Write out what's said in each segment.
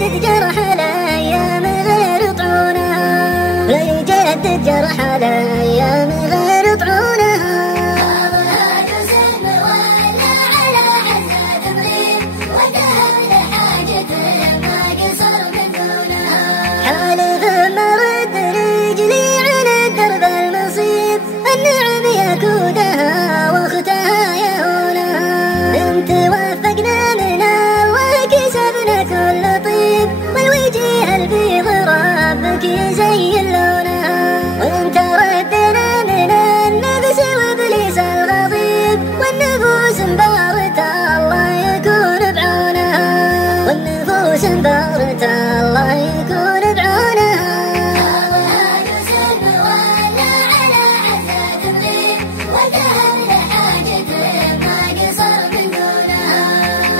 يجدد جرح الأيام غير طعونها، لا يجدد جرح الأيام غير طعونها. بعضها جزم ولا على عزة تضريب، ودهب لحاجة ما قصر من دونها. حالف مرد رجلي عن الدرب المصيب، النعم يكودها واختها يهونها. بنت وفقنا من الله كسبنا كل طيب، والوجه البيض ربك يزين لونها. وانت ردنا من النفس وابليس الغضيب، والنفوس مبارة الله يكون بعونها، والنفوس مبارة الله يكون بعونها. بعضها جزم ولا على عزة تضريب، ودهب لحاجة ما قصر من دونها.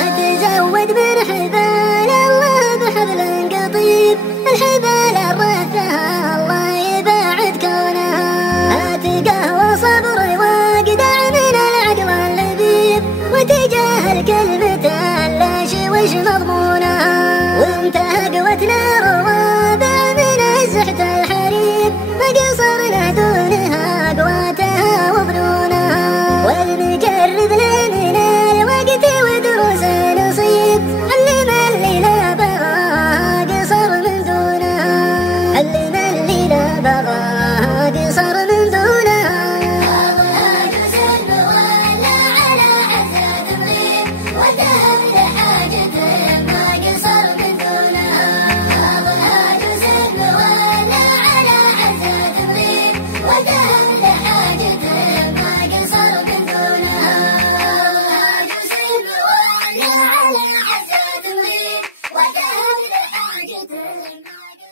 أتزود من حبال الله بحبل قطيب، الحبال الرثها الله يبعد كونها. هات قهوة صبر واقدع من العقل اللبيب، وتجاهل كلمة اللاشي وش مضمونها. وانت